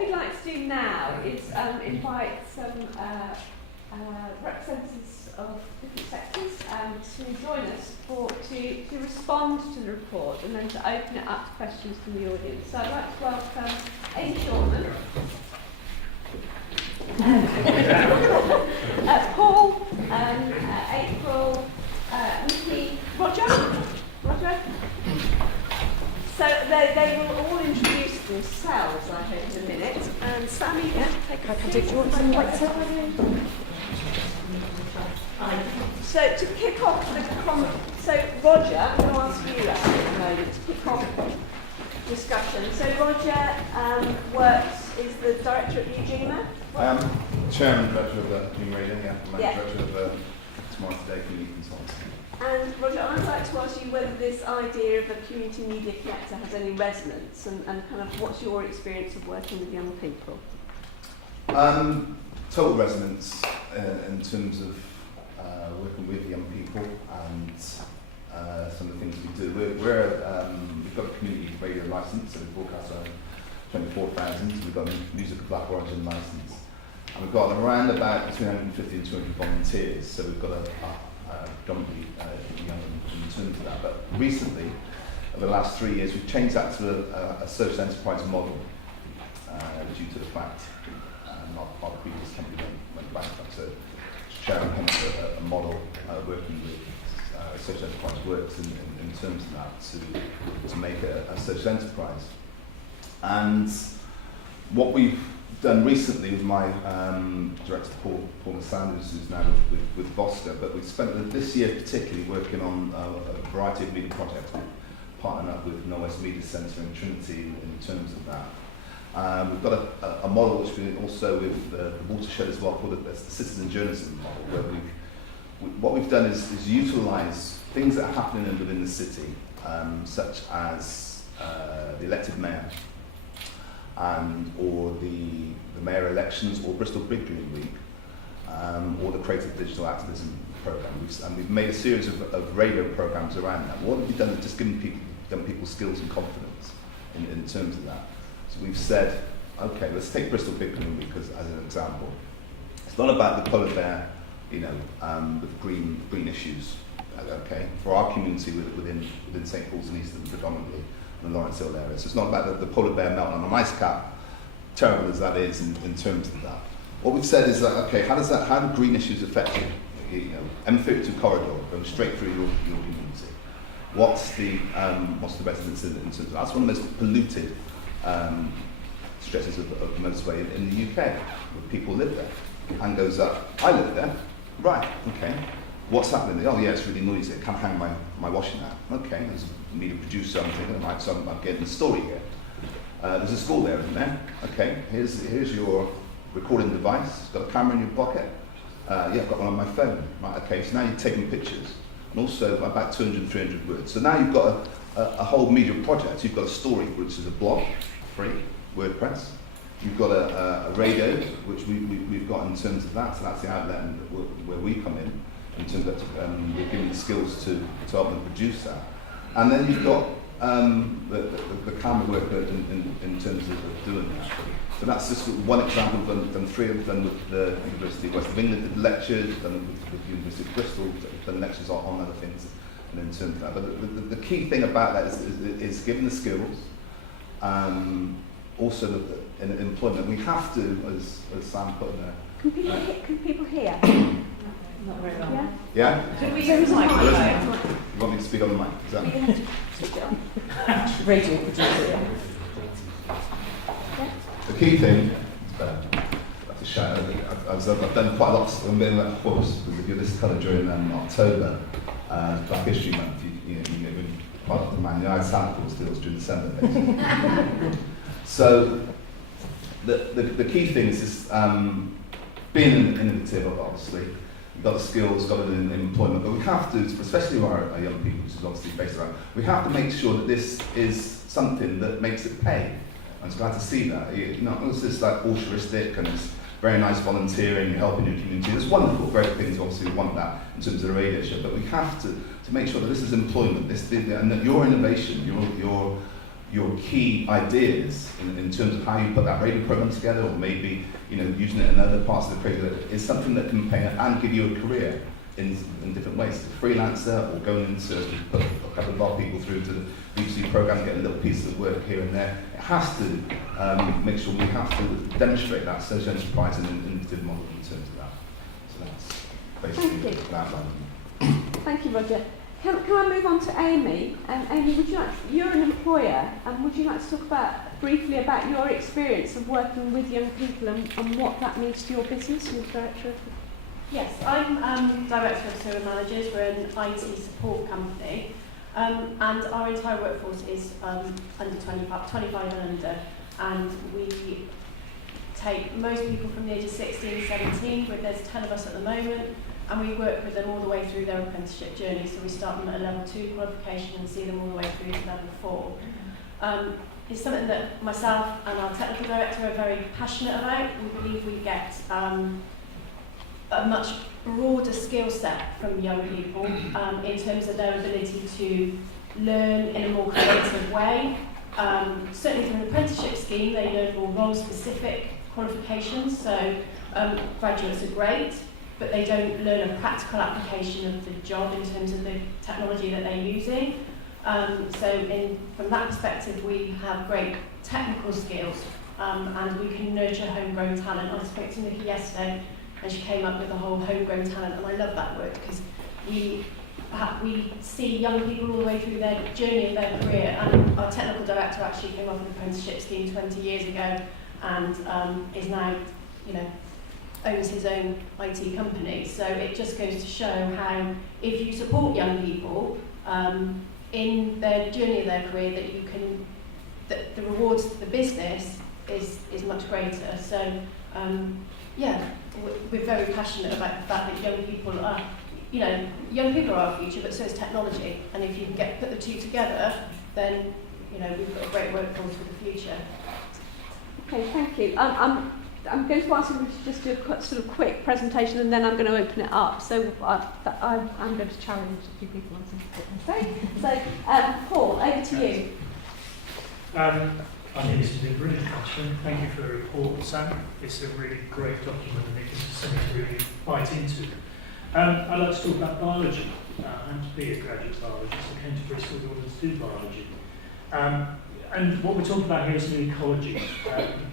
we'd like to do now is invite some representatives of different sectors to join us to respond to the report and then to open it up to questions from the audience. So I'd like to welcome Aimee Shortman, Paul, April, Nicky, Roger. So they will all introduce themselves, I hope, in a minute. And Sammy, take Do you want some white So to kick off so Roger, I'm going to ask you actually at the moment to kick off discussion. So Roger is the director at Ujima. I am chairman director of the Ujima Radio, director of Tomorrow Today Community Consultancy. And Roger, I'd like to ask you whether this idea of a community media collector has any resonance and kind of what's your experience of working with young people? Total resonance in terms of working with young people and some of the things we do. We've got a community radio licence, so we broadcast around 24,000. We've got a music of black origin licence. And we've got around about between 150 and 200 volunteers, so we've got a predominantly young in terms of that. But recently, over the last 3 years, we've changed that to a social enterprise model due to the fact our previous company went bankrupt. So Sharon comes to a model working with social enterprise works in terms of that to make a social enterprise. And what we've done recently with my director Paul Sanders, who's now with Bosca, but we've spent this year particularly working on a variety of media projects. We've partnered up with Northwest Media Centre in Trinity in terms of that. We've got a model which we also with the Watershed as well, called the citizen journalism model, where what we've done is utilise things that are happening within the city, such as the elected mayor, or the mayor elections, or Bristol Big Green Week, or the Creative Digital Activism Programme. We've made a series of radio programmes around that. What have we done is just given people skills and confidence in terms of that. So we've said, okay, let's take Bristol Big Green Week as an example. It's not about the polar bear, with green issues, okay, for our community within St Paul's and Easton predominantly, the Lawrence Hill area. So it's not about the polar bear melting on an ice cap, terrible as that is in terms of that. What we've said is that, okay, how do green issues affect you? M32 corridor going straight through your community. What's the residents in terms of that? That's one of the most polluted stretches of the motorway in the UK, where people live there. Hand goes up, I live there, right, okay. What's happening? Oh yeah, it's really noisy, I can't hang my washing out. Okay, there's a media producer, I'm thinking, I'm getting the story here. There's a school there, isn't there? Okay, here's your recording device, it's got a camera in your pocket. Yeah, I've got one on my phone. Right, okay, so now you're taking pictures. And also about 200, 300 words. So now you've got a whole media project. You've got a story, which is a blog, free, WordPress. You've got a radio, which we've got in terms of that, so that's the outlet where we come in terms of we're giving the skills to help them produce that. And then you've got the camera work in terms of doing that. So that's just one example. We've done three of them with the University of West of England, did lectures, done with the University of Bristol, done lectures on other things and in terms of that. But the key thing about that is giving the skills, also in employment. We have to, as Sam put in there. Can people hear? Not very well. Yeah? Yeah? Can we use the mic? You want me to speak on the mic? Is that? You're going to switch it on. Radio producer, yeah. The key thing, that's a shout. I've done quite a lot. I'm being like a horse because if you're this colour during October, Black History Month, you get really quite a lot of man. The Santa Claus deals during December, basically. So the key thing is being innovative, obviously. We've got the skills, got it in employment, but we have to, especially our young people, which is obviously based around, we have to make sure that this is something that makes it pay. I was glad to see that. It's just like altruistic and it's very nice volunteering, helping your community. It's wonderful, great things, obviously we want that in terms of the radio show, but we have to make sure that this is employment, and that your innovation, your key ideas in terms of how you put that radio program together, or maybe using it in other parts of the career, is something that can pay and give you a career in different ways. As a freelancer, or going into put a couple of our people through to the BBC program, get a little piece of work here and there. It has to make sure we have to demonstrate that social enterprise and innovative model in terms of that. So that's basically that one. Thank you, Roger. Can I move on to Aimee? Aimee, you're an employer, and would you like to talk briefly about your experience of working with young people and what that means to your business? You're director of the... Yes, I'm director of Serial Managers. We're an IT support company, and our entire workforce is under 25 and under, and we take most people from the age of 16, 17, there's 10 of us at the moment, and we work with them all the way through their apprenticeship journey. So we start them at a level 2 qualification and see them all the way through to level 4. It's something that myself and our technical director are very passionate about. We believe we get a much broader skill set from young people in terms of their ability to learn in a more creative way. Certainly through an apprenticeship scheme, they learn more role-specific qualifications, so graduates are great, but they don't learn a practical application of the job in terms of the technology that they're using. From that perspective, we have great technical skills, and we can nurture homegrown talent. I spoke to Nicky yesterday, and she came up with a whole homegrown talent, and I love that word because we see young people all the way through their journey in their career, and our technical director actually came up with an apprenticeship scheme 20 years ago, and is now, owns his own IT company. So it just goes to show how if you support young people in their journey of their career, that the rewards to the business is much greater. So we're very passionate about the fact that young people are, young people are our future, but so is technology. And if you can put the two together, then we've got a great workforce for the future. Okay, thank you. I'm going to ask you to just do a sort of quick presentation, and then I'm going to open it up. So I'm going to challenge a few people on something to say. So, Paul, over to you. I think this is a brilliant question. Thank you for the report, Sam. It's a really great document, and it's something to really bite into. I'd like to talk about biology. I happen to be a graduate biologist. I came to Bristol in order to do biology. And what we're talking about here is an ecology.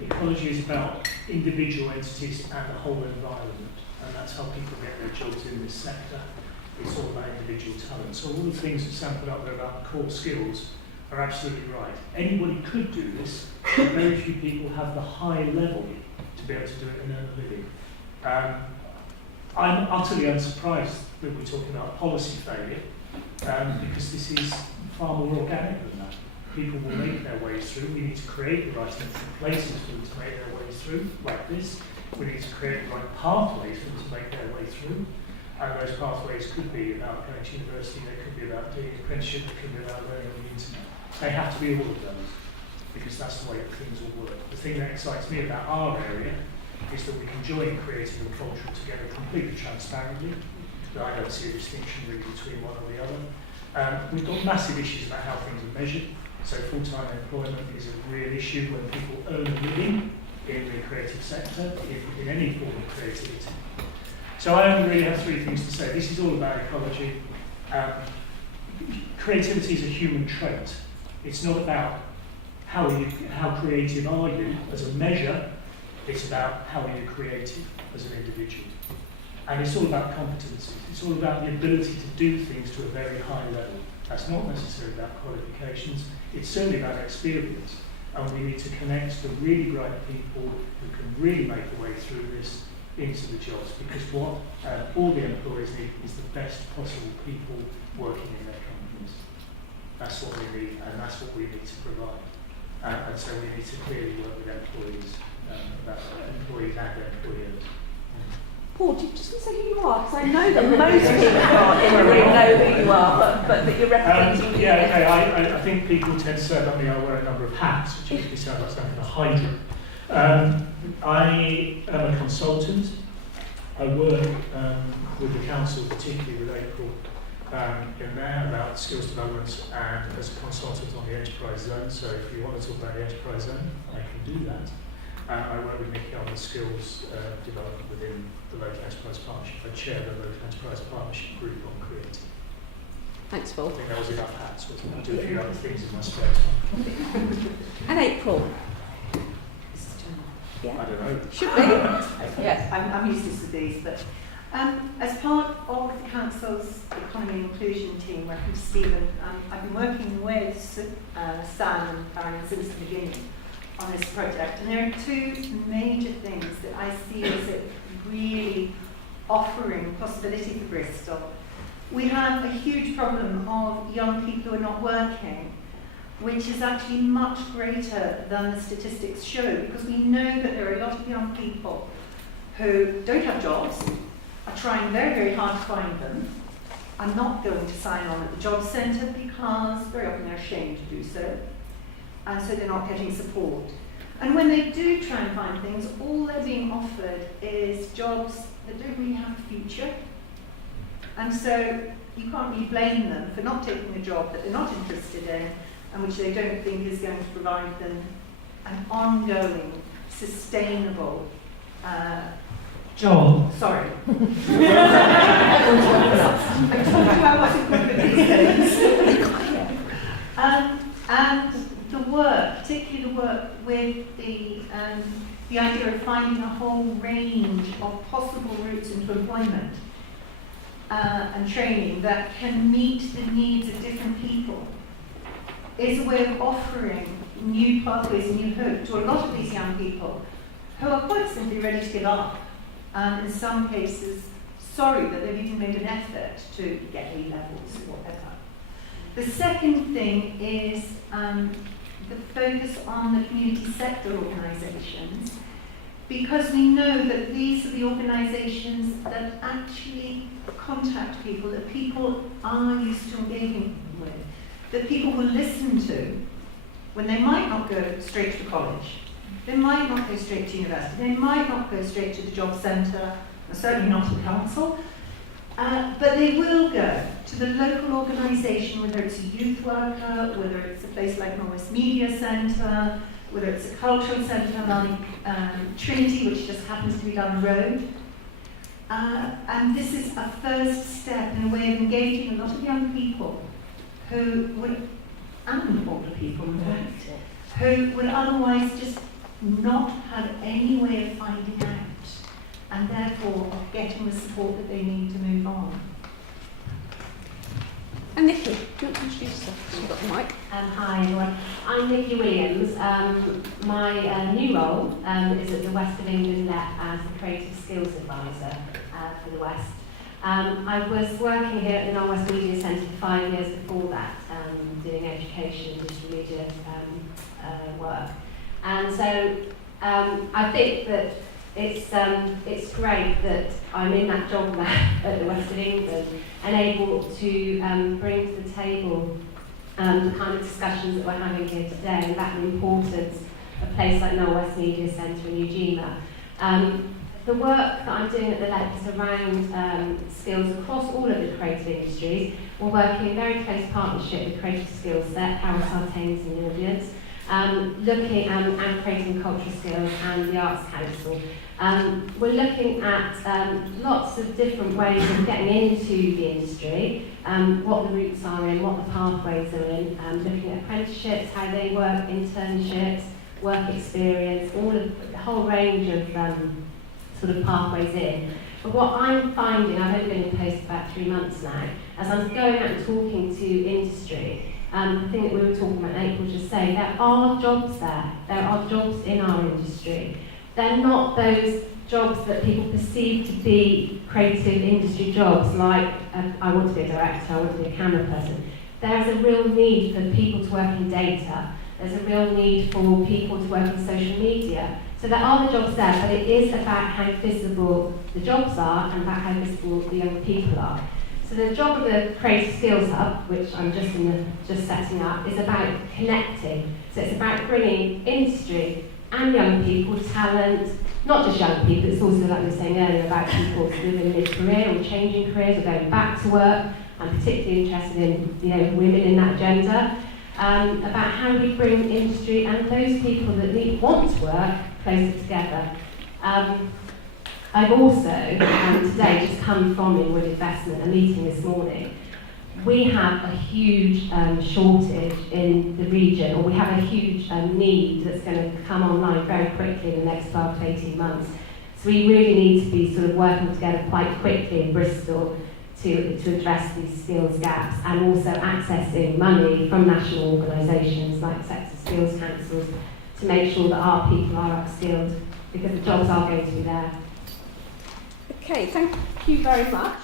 Ecology is about individual entities and the whole environment, and that's how people get their jobs in this sector. It's all about individual talent. So all the things that Sam put up there about core skills are absolutely right. Anybody could do this, but very few people have the high level to be able to do it and earn a living. I'm utterly unsurprised that we're talking about policy failure, because this is far more organic than that. People will make their ways through. We need to create the right places for them to make their ways through, like this. We need to create the right pathways for them to make their way through. And those pathways could be about going to university, they could be about doing apprenticeship, they could be about learning on the internet. They have to be all of those, because that's the way that things will work. The thing that excites me about our area is that we can join creative and cultural together completely transparently. I don't see a distinction really between one or the other. We've got massive issues about how things are measured. So full-time employment is a real issue when people earn a living in the creative sector, in any form of creativity. So I only really have three things to say. This is all about ecology. Creativity is a human trait. It's not about how creative are you as a measure. It's about how are you creative as an individual. And it's all about competencies. It's all about the ability to do things to a very high level. That's not necessarily about qualifications. It's certainly about experience. And we need to connect the really bright people who can really make a way through this into the jobs, because what all the employers need is the best possible people working in their companies. That's what we need, and that's what we need to provide. And so we need to clearly work with employees and employers. Paul, do you just want to say who you are? Because I know that most people in the room know who you are, but that you're representing me. I think people tend to say about me I wear a number of hats, which makes me sound like some kind of hydra. I am a consultant. I work with the council, particularly with April, in there about skills development and as a consultant on the enterprise zone. So if you want to talk about the enterprise zone, I can do that. I work with Nicky on the skills development within the Local Enterprise Partnership. I chair the Local Enterprise Partnership Group on Creating. Thanks, Paul. I think that was enough hats. I do a few other things in my spare time. And April. I Yeah. don't know. Should be. Yes, I'm useless with these, but as part of the Council's Economy and Inclusion team, working with Stephen, I've been working with Sam and Karen since the beginning on this project, and there are two major things that I see as it really offering possibility for Bristol. We have a huge problem of young people who are not working, which is actually much greater than the statistics show, because we know that there are a lot of young people who don't have jobs, are trying very, very hard to find them, are not going to sign on at the job centre because very often they're ashamed to do so, and so they're not getting support. And when they do try and find things, all they're being offered is jobs that don't really have a future. And so you can't really blame them for not taking a job that they're not interested in and which they don't think is going to provide them an ongoing, sustainable John. Sorry. I wasn't good with these things. And the work, particularly the work with the idea of finding a whole range of possible routes into employment and training that can meet the needs of different people is a way of offering new pathways and new hope to a lot of these young people who are quite simply ready to give up. In some cases, sorry that they've even made an effort to get A levels or whatever. The second thing is the focus on the community sector organisations, because we know that these are the organisations that actually contact people, that people are used to engaging with, that people will listen to when they might not go straight to college. They might not go straight to university, they might not go straight to the job centre, certainly not to the council, but they will go to the local organisation, whether it's a youth worker, whether it's a place like Norwest Media Centre, whether it's a cultural centre like Trinity, which just happens to be down the road. And this is a first step in a way of engaging a lot of young people who would, and older people in fact, who would otherwise just not have any way of finding out, and therefore of getting the support that they need to move on. And Nicky, do you want to introduce yourself? You've got the mic. Hi everyone, I'm Nicky Williams. My new role is at the West of England LEP as the Creative Skills Advisor for the West. I was working here at the Norwest Media Centre for 5 years before that, doing education, digital media work. And so I think that it's great that I'm in that job now at the West of England and able to bring to the table the kind of discussions that we're having here today and about the importance of a place like Norwest Media Centre in Ujima. The work that I'm doing at the LEP is around skills across all of the creative industries. We're working in very close partnership with Creative Skills Set, Harold Sartain's in the audience, looking and creating cultural skills and the Arts Council. We're looking at lots of different ways of getting into the industry, what the routes are in, what the pathways are in, looking at apprenticeships, how they work, internships, work experience, all of the whole range of sort of pathways in. But what I'm finding, I've only been in post about 3 months now, as I'm going out and talking to industry, the thing that we were talking about in April just saying, there are jobs there. There are jobs in our industry. They're not those jobs that people perceive to be creative industry jobs, like I want to be a director, I want to be a camera person. There's a real need for people to work in data. There's a real need for people to work in social media. So there are the jobs there, but it is about how visible the jobs are and about how visible the young people are. So the job of the Creative Skills Hub, which I'm just setting up, is about connecting. So it's about bringing industry and young people, talent, not just young people, it's also, like we were saying earlier, about people who are in mid-career or changing careers or going back to work. I'm particularly interested in, women in that agenda, about how we bring industry and those people that want to work closer together. I've also, today, just come from Inward Investment, a meeting this morning. We have a huge shortage in the region, or we have a huge need that's going to come online very quickly in the next 12 to 18 months. So we really need to be sort of working together quite quickly in Bristol to address these skills gaps, and also accessing money from national organisations like sector skills councils to make sure that our people are upskilled, because the jobs are going to be there. Okay, thank you very much.